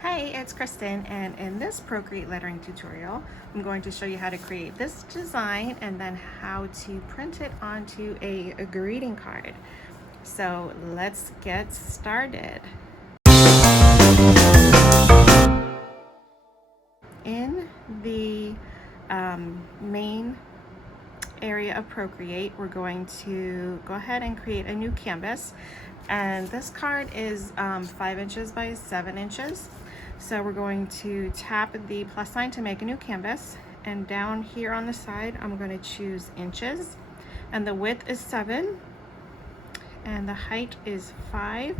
Hey, it's Kristen, and in this Procreate lettering tutorial, I'm going to show you how to create this design and then how to print it onto a greeting card. So let's get started. In the main area of Procreate, we're going to go ahead and create a new canvas, and this card is 5 inches by 7 inches. So we're going to tap the plus sign to make a new canvas, and down here on the side I'm going to choose inches, and the width is 7 and the height is 5,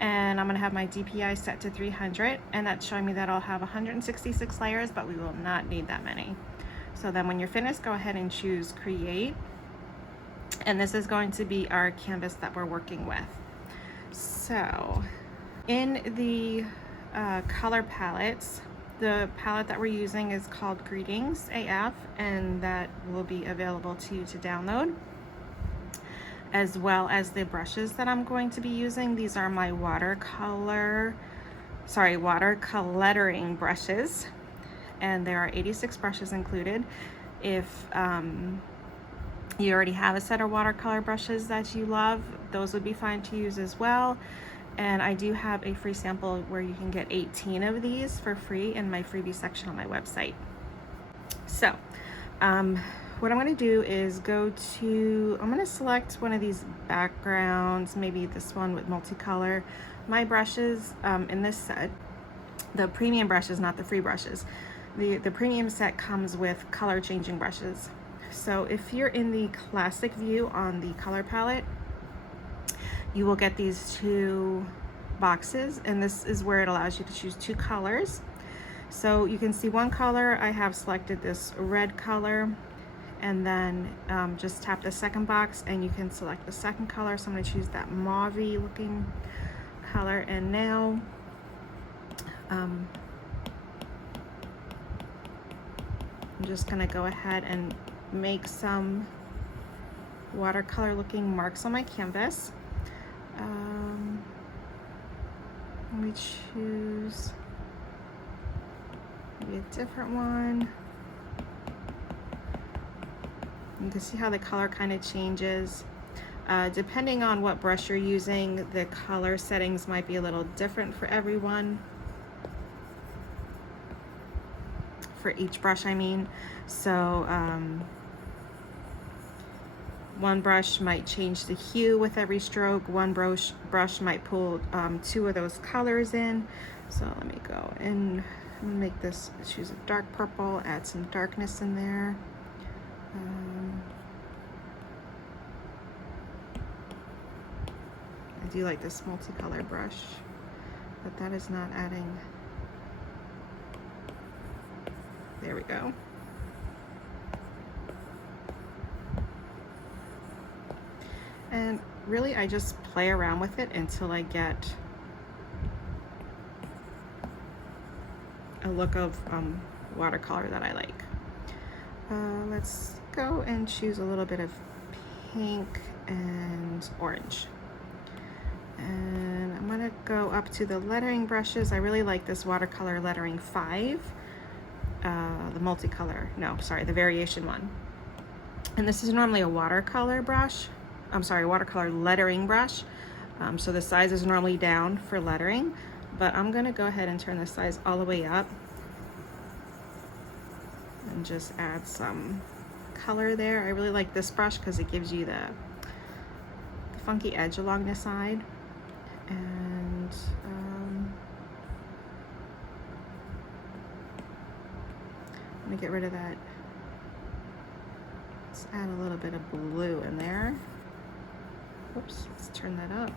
and I'm going to have my DPI set to 300, and that's showing me that I'll have 166 layers, but we will not need that many. So then when you're finished, go ahead and choose create, and this is going to be our canvas that we're working with. So in the color palettes, the palette that we're using is called Greetings AF, and that will be available to you to download, as well as the brushes that I'm going to be using. These are my watercoloring brushes, and there are 86 brushes included. If you already have a set of watercolor brushes that you love, those would be fine to use as well. And I do have a free sample where you can get 18 of these for free in my freebie section on my website. So what I'm going to do is I'm going to select one of these backgrounds, maybe this one with multicolor. My brushes in this set, the premium brushes, not the free brushes, the premium set comes with color changing brushes. So if you're in the classic view on the color palette, you will get these 2 boxes, and this is where it allows you to choose 2 colors. So you can see one color, I have selected this red color, and then just tap the second box and you can select the second color. So I'm going to choose that mauve-y looking color, and now I'm just going to go ahead and make some watercolor looking marks on my canvas. Let me choose maybe a different one. You can see how the color kind of changes. Depending on what brush you're using, the color settings might be a little different for everyone. For each brush, I mean. So one brush might change the hue with every stroke. One brush might pull 2 of those colors in. So let me go and make this, choose a dark purple, add some darkness in there. I do like this multicolor brush, but that is not adding. There we go. And really, I just play around with it until I get a look of watercolor that I like. Let's go and choose a little bit of pink and orange. And I'm gonna go up to the lettering brushes. I really like this watercolor lettering 5, the the variation one. And this is normally a watercolor brush. Watercolor lettering brush. So the size is normally down for lettering, but I'm gonna go ahead and turn the size all the way up and just add some color there. I really like this brush because it gives you the funky edge along the side. And I'm gonna get rid of that. Let's add a little bit of blue in there. Whoops, let's turn that up.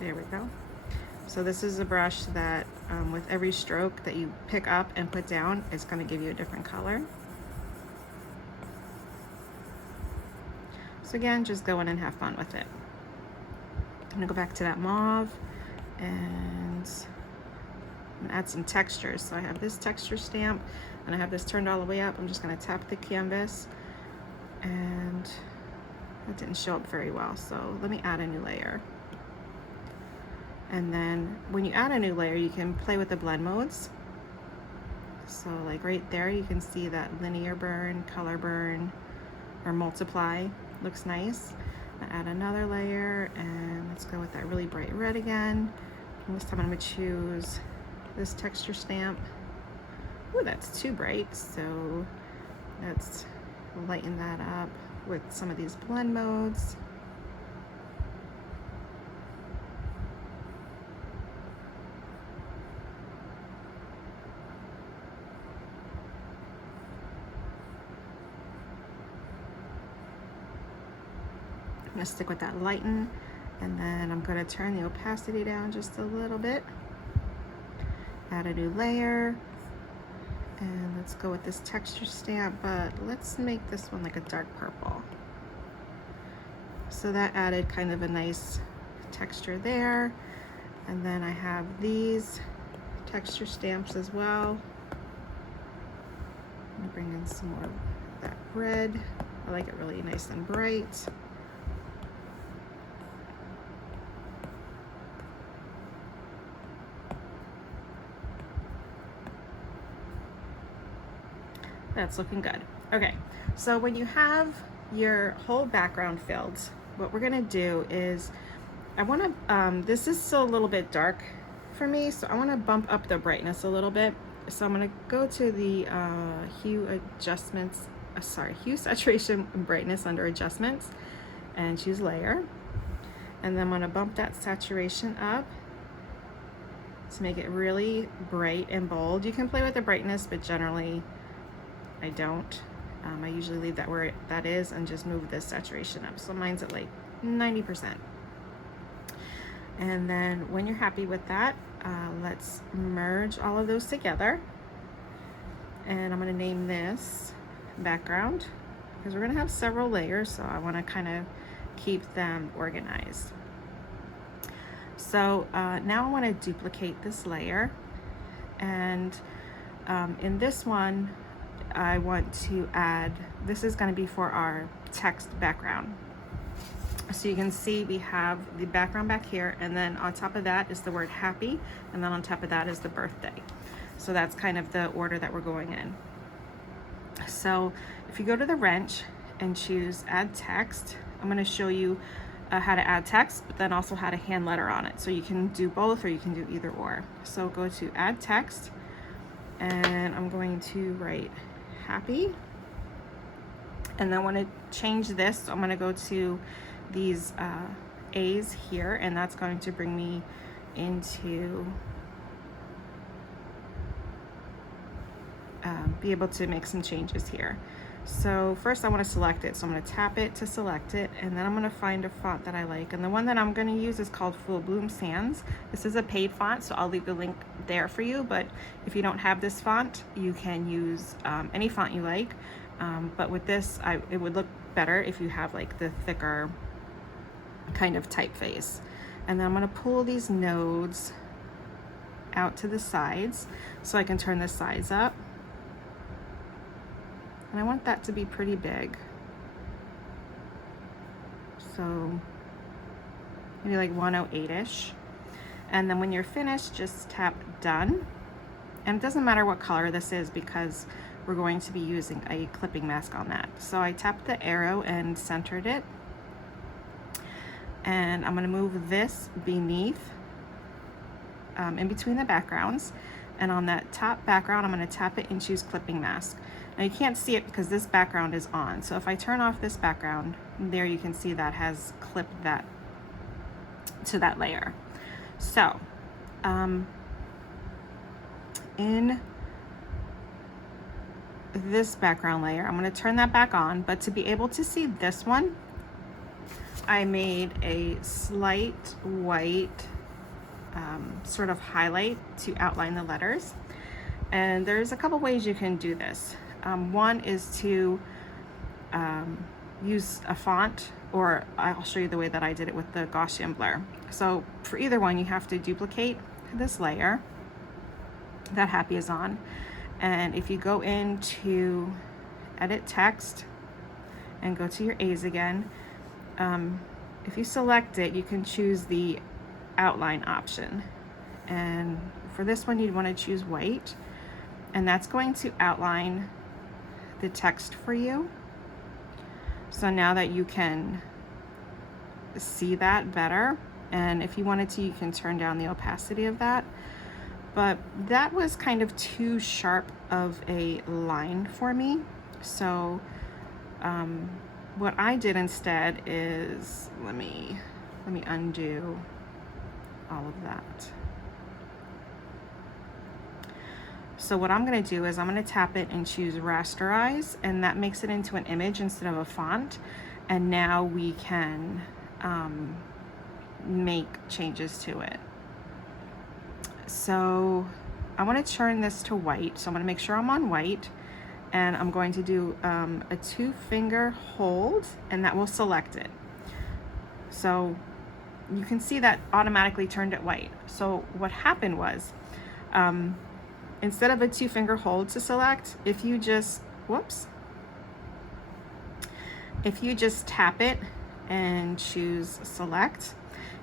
There we go. So this is a brush that with every stroke that you pick up and put down, it's going to give you a different color. So again, just go in and have fun with it. I'm going to go back to that mauve, and and add some textures. So I have this texture stamp and I have this turned all the way up. I'm just going to tap the canvas, and that didn't show up very well, so let me add a new layer. And then when you add a new layer, you can play with the blend modes. So like right there, you can see that linear burn, color burn, or multiply. Looks nice. I'll add another layer, and let's go with that really bright red again. And this time I'm going to choose this texture stamp. Ooh, that's too bright, so let's lighten that up with some of these blend modes. I'm going to stick with that lighten, and then I'm going to turn the opacity down just a little bit. Add a new layer, and let's go with this texture stamp, but let's make this one like a dark purple. So that added kind of a nice texture there. And then I have these texture stamps as well. I'm gonna bring in some more of that red. I like it really nice and bright. That's looking good. Okay, so when you have your whole background filled, what we're gonna do is, I wanna, this is still a little bit dark for me, so I wanna bump up the brightness a little bit. So I'm gonna go to the hue adjustments, hue, saturation, and brightness under adjustments, and choose layer. And then I'm gonna bump that saturation up to make it really bright and bold. You can play with the brightness, but generally I don't. I usually leave that where that is and just move this saturation up. So mine's at like 90%. And then when you're happy with that, let's merge all of those together. And I'm gonna name this background, because we're gonna have several layers, so I wanna kind of keep them organized. So now I wanna duplicate this layer. And in this one, I want to add, this is going to be for our text background. So you can see we have the background back here, and then on top of that is the word happy, and then on top of that is the birthday. So that's kind of the order that we're going in. So if you go to the wrench and choose add text, I'm going to show you how to add text, but then also how to hand letter on it. So you can do both, or you can do either or. So go to add text, and I'm going to write happy, and then I want to change this, so I'm going to go to these A's here, and that's going to bring me into be able to make some changes here. So first I want to select it, so I'm going to tap it to select it, and then I'm going to find a font that I like, and the one that I'm going to use is called Full Bloom Sans. This is a paid font, so I'll leave the link there for you, but if you don't have this font, you can use any font you like, but with this it would look better if you have like the thicker kind of typeface. And then I'm going to pull these nodes out to the sides so I can turn the sides up. And I want that to be pretty big. So maybe like 108-ish. And then when you're finished, just tap done. And it doesn't matter what color this is, because we're going to be using a clipping mask on that. So I tapped the arrow and centered it. And I'm gonna move this beneath, in between the backgrounds. And on that top background, I'm gonna tap it and choose clipping mask. Now you can't see it because this background is on. So if I turn off this background, there you can see that has clipped that to that layer. So in this background layer, I'm going to turn that back on, but to be able to see this one, I made a slight white sort of highlight to outline the letters. And there's a couple ways you can do this. One is to use a font, or I'll show you the way that I did it with the Gaussian blur. So for either one, you have to duplicate this layer, that happy is on. And if you go into edit text and go to your A's again, if you select it, you can choose the outline option. And for this one, you'd want to choose white, and that's going to outline the text for you. So now that you can see that better, and if you wanted to, you can turn down the opacity of that. But that was kind of too sharp of a line for me. So what I did instead is, let me undo all of that. So what I'm going to do is I'm going to tap it and choose rasterize, and that makes it into an image instead of a font. And now we can make changes to it. So I want to turn this to white. So I'm going to make sure I'm on white, and I'm going to do a 2-finger hold, and that will select it. So you can see that automatically turned it white. So what happened was, instead of a 2-finger hold to select, if you just, if you just tap it and choose select,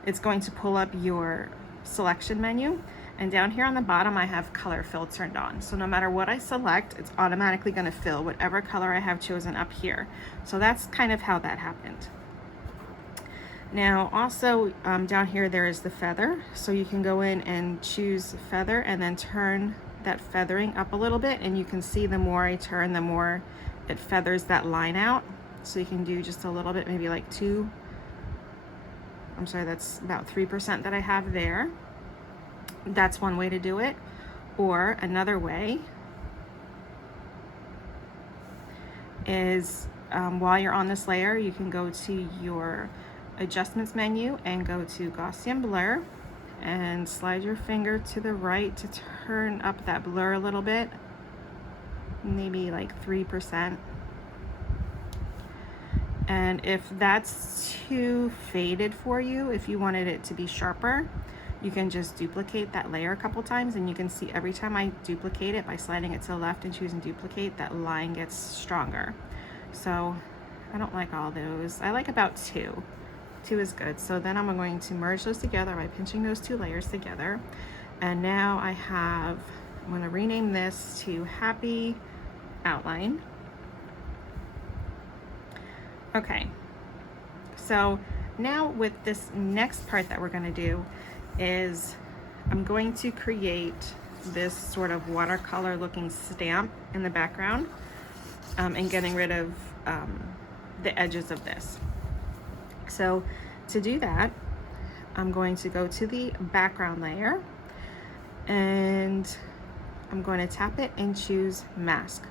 it's going to pull up your selection menu. And down here on the bottom, I have color fill turned on. So no matter what I select, it's automatically going to fill whatever color I have chosen up here. So that's kind of how that happened. Now also down here, there is the feather. So you can go in and choose feather and then turn that feathering up a little bit. And you can see the more I turn, the more it feathers that line out. So you can do just a little bit, maybe like that's about 3% that I have there. That's one way to do it. Or another way is while you're on this layer, you can go to your adjustments menu and go to Gaussian blur and slide your finger to the right to turn up that blur a little bit, maybe like 3%. And if that's too faded for you, if you wanted it to be sharper, you can just duplicate that layer a couple times, and you can see every time I duplicate it by sliding it to the left and choosing duplicate, that line gets stronger. So I don't like all those. I like about 2. 2 is good. So then I'm going to merge those together by pinching those 2 layers together. And now I'm going to rename this to Happy Outline. Okay, so now with this next part that we're going to do is I'm going to create this sort of watercolor looking stamp in the background and getting rid of the edges of this. So to do that, I'm going to go to the background layer, and I'm going to tap it and choose mask.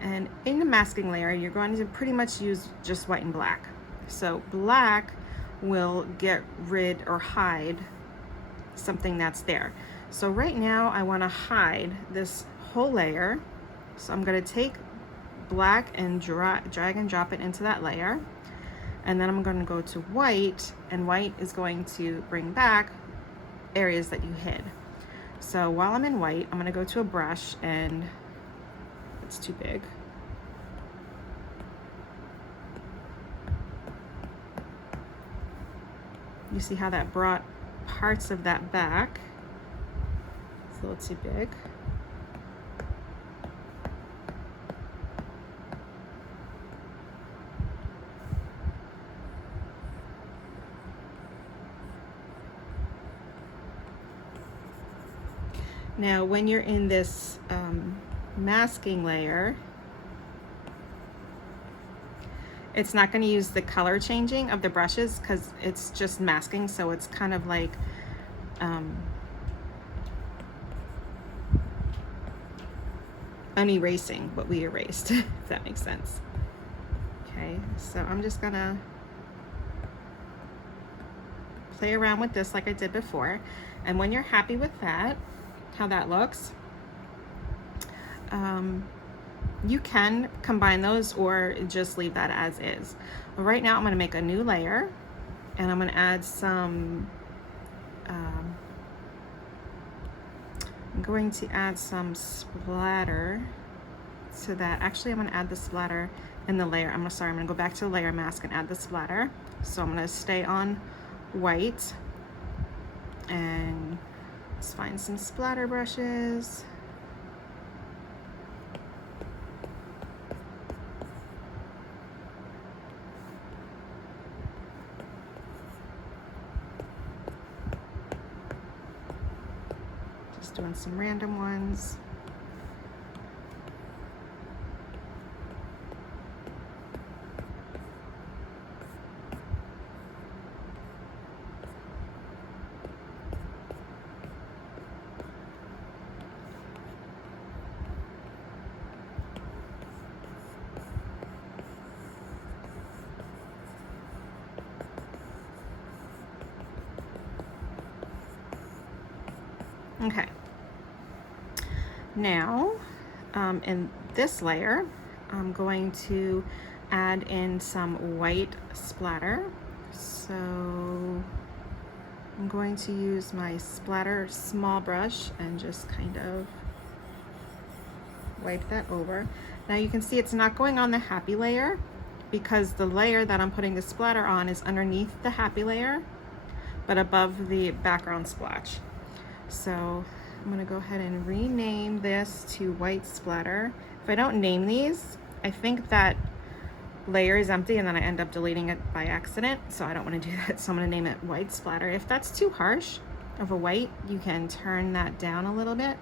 And in the masking layer, you're going to pretty much use just white and black. So black will get rid or hide something that's there. So right now I want to hide this whole layer. So I'm going to take black and drag and drop it into that layer. And then I'm going to go to white, and white is going to bring back areas that you hid. So while I'm in white, I'm going to go to a brush, and it's too big. You see how that brought parts of that back? It's a little too big. Now, when you're in this masking layer, it's not going to use the color changing of the brushes because it's just masking, so it's kind of like unerasing what we erased, if that makes sense. Okay, so I'm just gonna play around with this like I did before, and when you're happy with that, how that looks, you can combine those or just leave that as is. But right now I'm going to make a new layer, and I'm going to add some I'm going to add some splatter to that. Actually, I'm going to add the splatter in the layer. I'm going to go back to the layer mask and add the splatter. So I'm going to stay on white and let's find some splatter brushes. Just doing some random ones. Okay, now in this layer, I'm going to add in some white splatter. So I'm going to use my splatter small brush and just kind of wipe that over. Now you can see it's not going on the happy layer because the layer that I'm putting the splatter on is underneath the happy layer, but above the background splotch. So I'm going to go ahead and rename this to white splatter. If I don't name these, I think that layer is empty and then I end up deleting it by accident. So I don't want to do that. So I'm going to name it white splatter. If that's too harsh of a white, you can turn that down a little bit,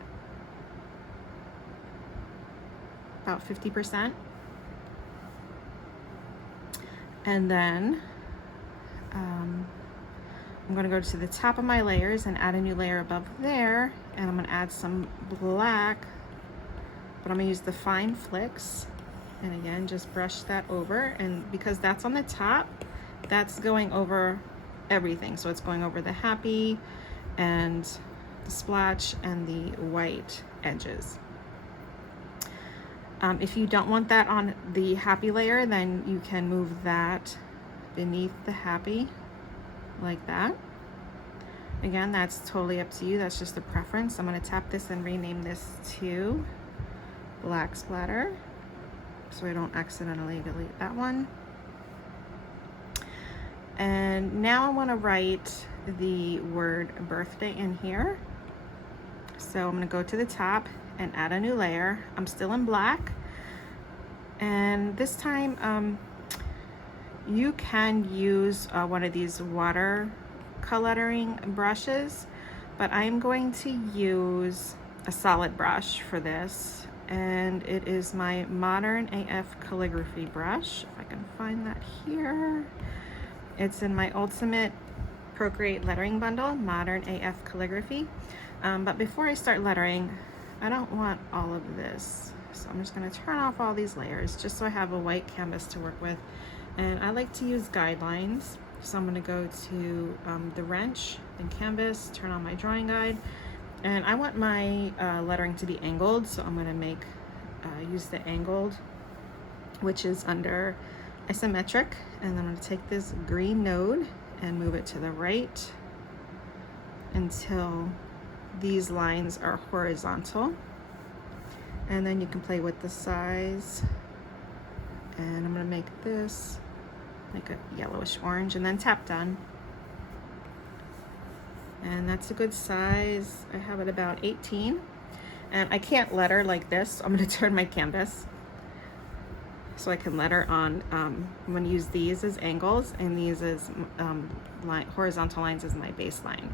about 50%. And then I'm going to go to the top of my layers and add a new layer above there, and I'm going to add some black, but I'm going to use the fine flicks, and again just brush that over, and because that's on the top, that's going over everything, so it's going over the happy and the splotch and the white edges. If you don't want that on the happy layer, then you can move that beneath the happy like that. Again, that's totally up to you. That's just a preference. I'm going to tap this and rename this to black splatter so I don't accidentally delete that one. And now I want to write the word birthday in here. So I'm going to go to the top and add a new layer. I'm still in black, and this time you can use one of these watercoloring brushes, but I'm going to use a solid brush for this, and it is my Modern AF calligraphy brush. If I can find that here, it's in my Ultimate Procreate lettering bundle, Modern AF calligraphy. But before I start lettering, I don't want all of this, so I'm just going to turn off all these layers just so I have a white canvas to work with. And I like to use guidelines, so I'm going to go to the wrench and canvas, turn on my drawing guide, and I want my lettering to be angled, so I'm going to make use the angled, which is under isometric, and then I'm going to take this green node and move it to the right until these lines are horizontal, and then you can play with the size, and I'm going to make this like a yellowish orange and then tap done, and that's a good size. I have it about 18, and I can't letter like this, so I'm going to turn my canvas so I can letter on. I'm going to use these as angles and these as horizontal lines as my baseline.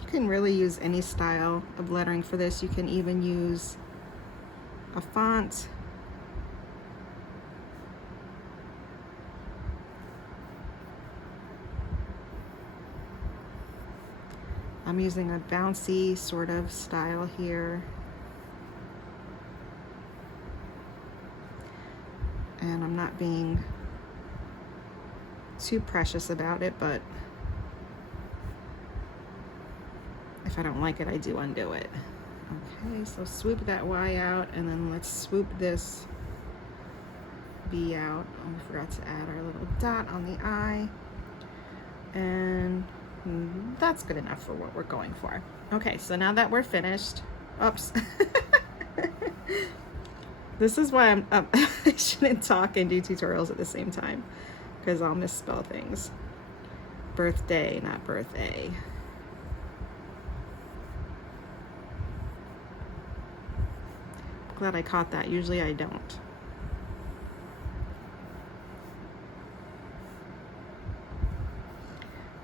You can really use any style of lettering for this. You can even use a font. I'm using a bouncy sort of style here. And I'm not being too precious about it, but if I don't like it, I do undo it. Okay, so swoop that Y out, and then let's swoop this B out. Oh, we forgot to add our little dot on the eye. And that's good enough for what we're going for. Okay, so now that we're finished, oops. This is why I shouldn't talk and do tutorials at the same time, because I'll misspell things. Birthday, not birthday. Glad I caught that. Usually I don't.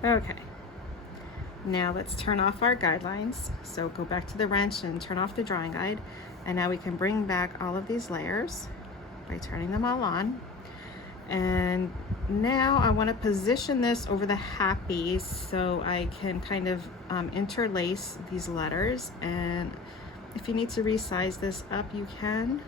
Okay. Now let's turn off our guidelines. So go back to the wrench and turn off the drawing guide. And now we can bring back all of these layers by turning them all on. And now I want to position this over the happy so I can kind of interlace these letters. And if you need to resize this up, you can.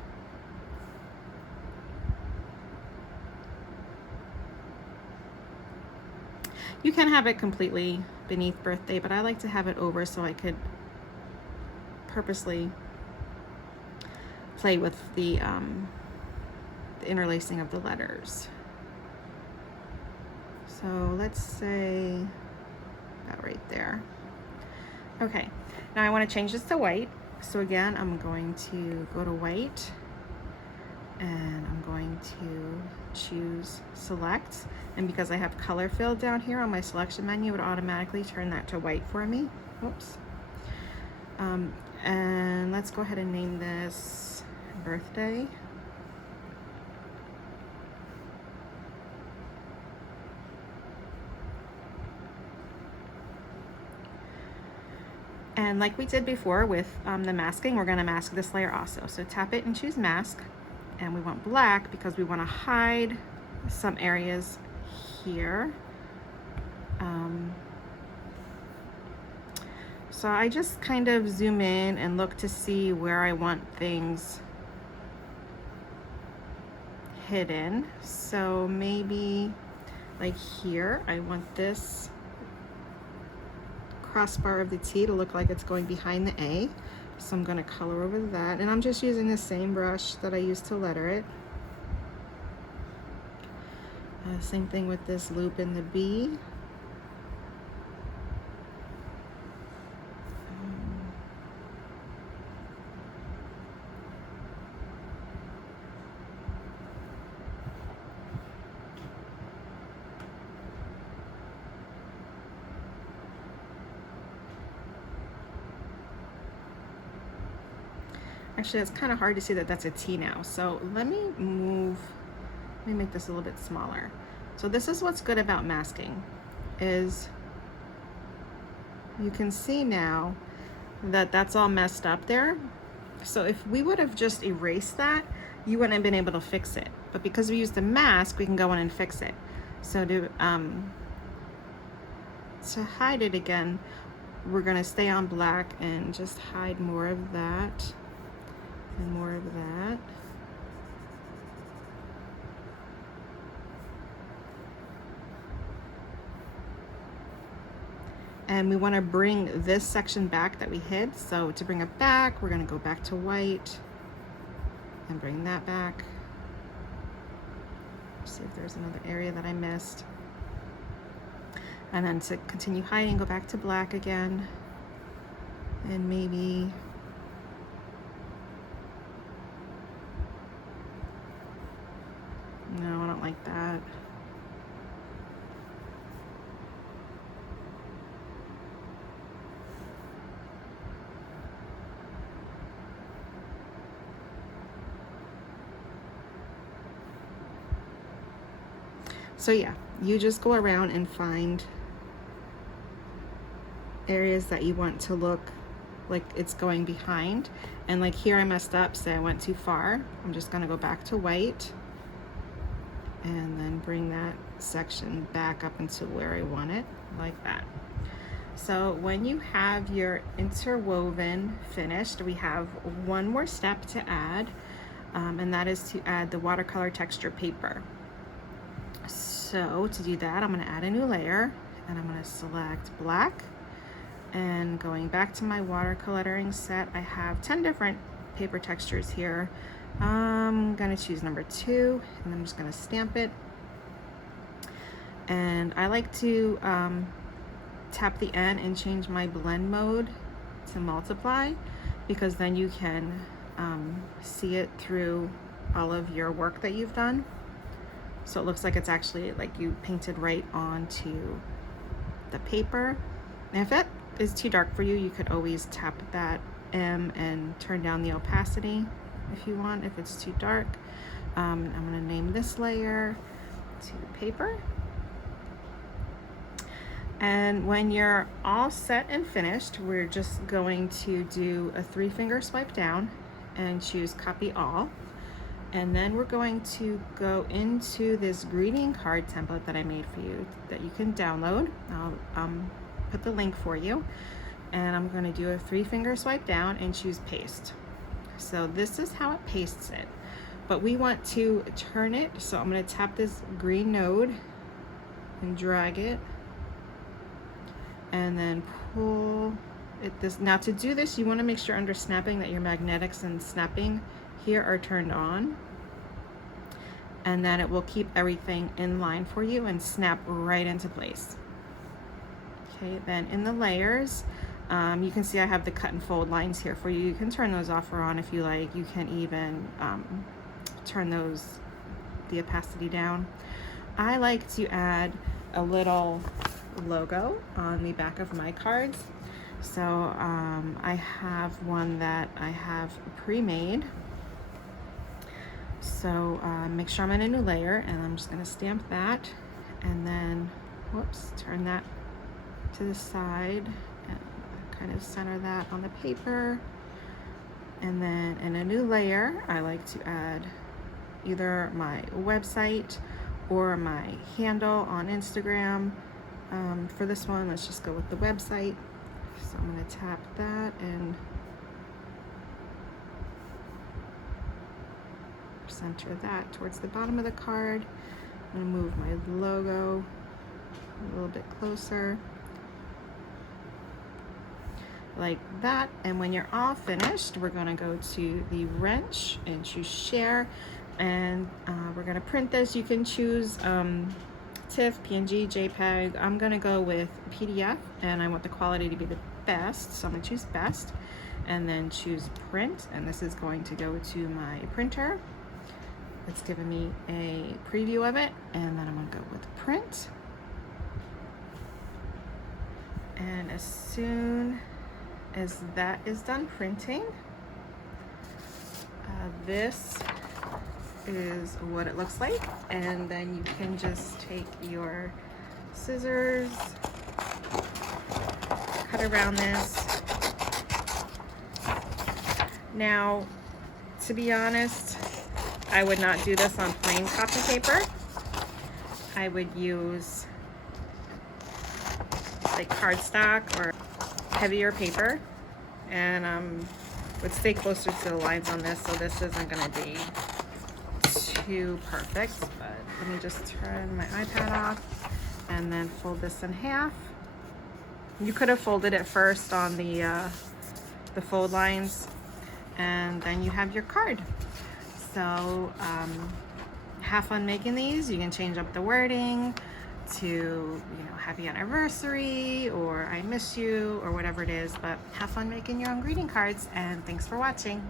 You can have it completely beneath birthday, but I like to have it over so I could purposely play with the interlacing of the letters. So let's say about right there. Okay, now I want to change this to white. So again, I'm going to go to white and I'm going to choose select. And because I have color fill down here on my selection menu, it would automatically turn that to white for me. Whoops. And let's go ahead and name this birthday. And like we did before with the masking, we're going to mask this layer also. So tap it and choose mask. And we want black because we want to hide some areas here. So I just kind of zoom in and look to see where I want things hidden. So maybe like here, I want this crossbar of the T to look like it's going behind the A. So I'm going to color over that, and I'm just using the same brush that I used to letter it. Same thing with this loop in the B. Actually, it's kind of hard to see that that's a T now. So let me make this a little bit smaller. So this is what's good about masking, is you can see now that that's all messed up there. So if we would have just erased that, you wouldn't have been able to fix it. But because we used the mask, we can go in and fix it. So to hide it again, we're gonna stay on black and just hide more of that. And more of that. And we want to bring this section back that we hid. So to bring it back, we're going to go back to white and bring that back. See if there's another area that I missed. And then to continue hiding, go back to black again. And maybe no, I don't like that. So yeah, you just go around and find areas that you want to look like it's going behind. And like here I messed up, so I went too far. I'm just gonna go back to white and then bring that section back up into where I want it, like that. So when you have your interwoven finished, we have one more step to add, and that is to add the watercolor texture paper. So to do that, I'm gonna add a new layer, and I'm gonna select black, and going back to my watercoloring set, I have 10 different paper textures here. I'm gonna choose number 2, and I'm just gonna stamp it. And I like to tap the N and change my blend mode to multiply, because then you can see it through all of your work that you've done. So it looks like it's actually like you painted right onto the paper. And if it is too dark for you, you could always tap that M and turn down the opacity if you want, if it's too dark. I'm gonna name this layer to paper. And when you're all set and finished, we're just going to do a 3-finger swipe down and choose copy all. And then we're going to go into this greeting card template that I made for you that you can download. I'll put the link for you. And I'm going to do a 3-finger swipe down and choose paste. So this is how it pastes it. But we want to turn it, so I'm going to tap this green node and drag it. And then pull it this. Now to do this, you want to make sure under snapping that your magnetics and snapping here are turned on. And then it will keep everything in line for you and snap right into place. Okay, then in the layers, you can see I have the cut and fold lines here for you. You can turn those off or on if you like. You can even turn the opacity down. I like to add a little logo on the back of my cards. So I have one that I have pre-made. So make sure I'm in a new layer, and I'm just going to stamp that, and then whoops, turn that to the side and kind of center that on the paper. And then in a new layer, I like to add either my website or my handle on Instagram. For this one, let's just go with the website. So I'm going to tap that and center that towards the bottom of the card. I'm going to move my logo a little bit closer, like that. And when you're all finished, we're going to go to the wrench and choose share, and we're going to print this. You can choose TIFF, PNG, JPEG. I'm going to go with PDF, and I want the quality to be the best, so I'm going to choose best and then choose print, and this is going to go to my printer. It's giving me a preview of it, and then I'm going to go with print. And as soon as that is done printing, this is what it looks like. And then you can just take your scissors, cut around this. Now, to be honest, I would not do this on plain copy paper. I would use like cardstock or heavier paper, and would stay closer to the lines on this, so this isn't going to be too perfect. But let me just turn my iPad off and then fold this in half. You could have folded it first on the fold lines, and then you have your card. So have fun making these. You can change up the wording to, you know, happy anniversary or I miss you or whatever it is, but have fun making your own greeting cards, and thanks for watching.